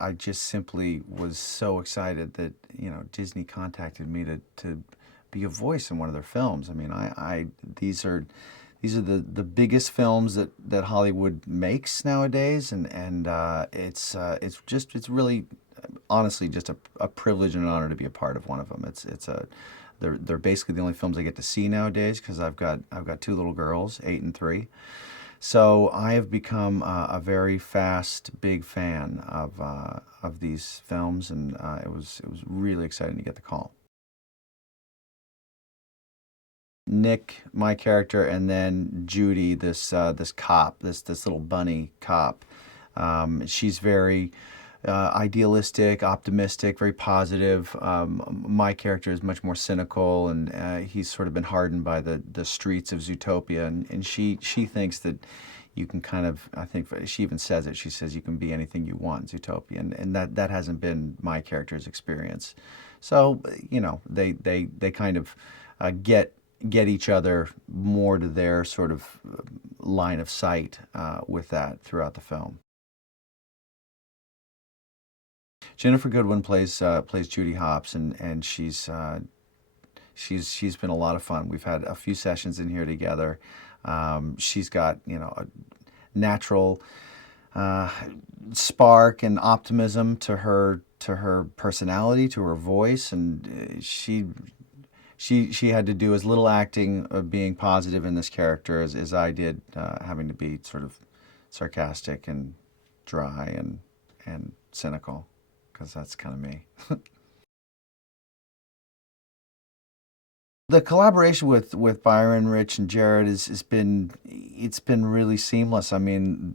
I just simply was so excited that, Disney contacted me to be a voice in one of their films. I mean, these are the biggest films that Hollywood makes nowadays, and it's really honestly just a privilege and an honor to be a part of one of them. They're basically the only films I get to see nowadays because I've got two little girls, 8 and 3. So I have become a very fast, big fan of these films, and it was really exciting to get the call. Nick, my character, and then Judy, this cop, this little bunny cop. She's very idealistic, optimistic, very positive. My character is much more cynical, and he's sort of been hardened by the streets of Zootopia, and she thinks that you can kind of, I think she even says it. She says you can be anything you want in Zootopia, and that hasn't been my character's experience. So they kind of get each other more to their sort of line of sight with that throughout the film. Jennifer Goodwin plays Judy Hopps, and she's been a lot of fun. We've had a few sessions in here together. She's got a natural uh, spark and optimism to her personality, to her voice, and she had to do as little acting of being positive in this character as I did, having to be sort of sarcastic and dry and cynical, because that's kind of me. The collaboration with Byron, Rich, and Jared it's been really seamless. I mean,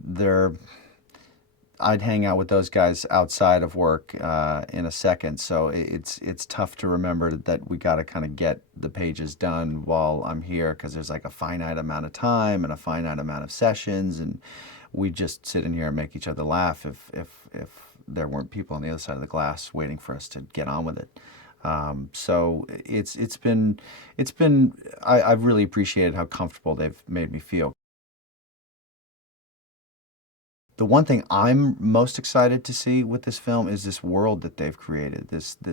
I'd hang out with those guys outside of work in a second, so it's tough to remember that we got to kind of get the pages done while I'm here because there's like a finite amount of time and a finite amount of sessions, and we just sit in here and make each other laugh if there weren't people on the other side of the glass waiting for us to get on with it. So I've really appreciated how comfortable they've made me feel. The one thing I'm most excited to see with this film is this world that they've created. This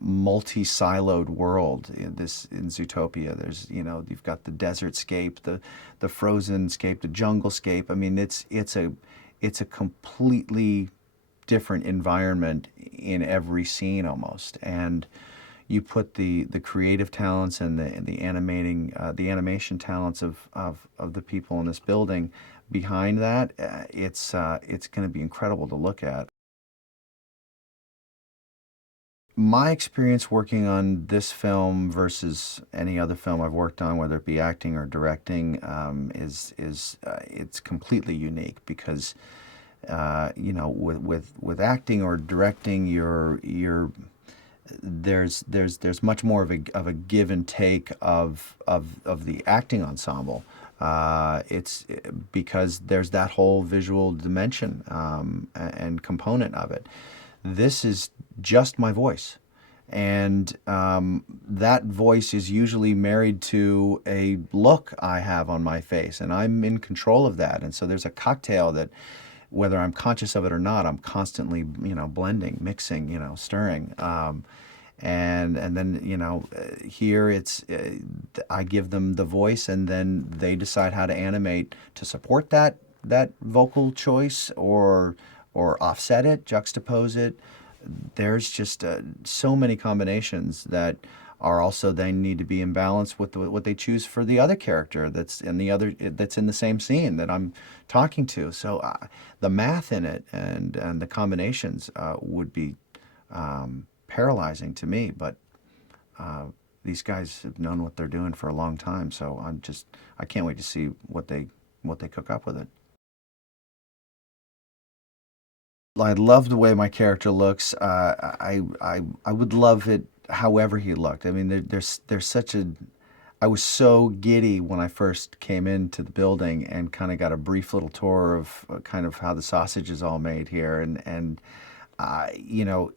multi-siloed world in Zootopia. You've got the desert scape, the frozen scape, the jungle scape. I mean, it's a completely different environment in every scene almost, and you put the creative talents and the animation talents of the people in this building behind that. It's going to be incredible to look at. My experience working on this film versus any other film I've worked on, whether it be acting or directing, is it's completely unique because with acting or directing, there's much more of a give and take of the acting ensemble. It's because there's that whole visual dimension and component of it. This is just my voice. And that voice is usually married to a look I have on my face, and I'm in control of that. And so there's a cocktail that, whether I'm conscious of it or not, I'm constantly, blending, mixing, stirring. And then here I give them the voice, and then they decide how to animate to support that vocal choice or offset it, juxtapose it. There's just so many combinations that are also they need to be in balance with what they choose for the other character that's in the same scene that I'm talking to. So the math in it and the combinations would be paralyzing to me, but these guys have known what they're doing for a long time, so I can't wait to see what they cook up with it. I love the way my character looks. I would love it however he looked. I mean, there's such a. I was so giddy when I first came into the building and kind of got a brief little tour of kind of how the sausage is all made here, and you know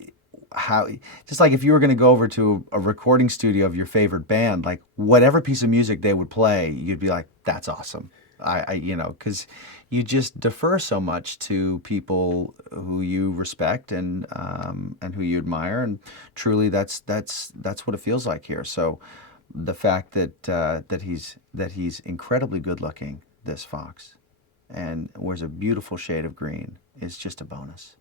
how just like if you were going to go over to a recording studio of your favorite band, like whatever piece of music they would play, you'd be like, that's awesome. Because you just defer so much to people who you respect and who you admire, and truly that's what it feels like here. So the fact that he's incredibly good looking, this fox, and wears a beautiful shade of green is just a bonus.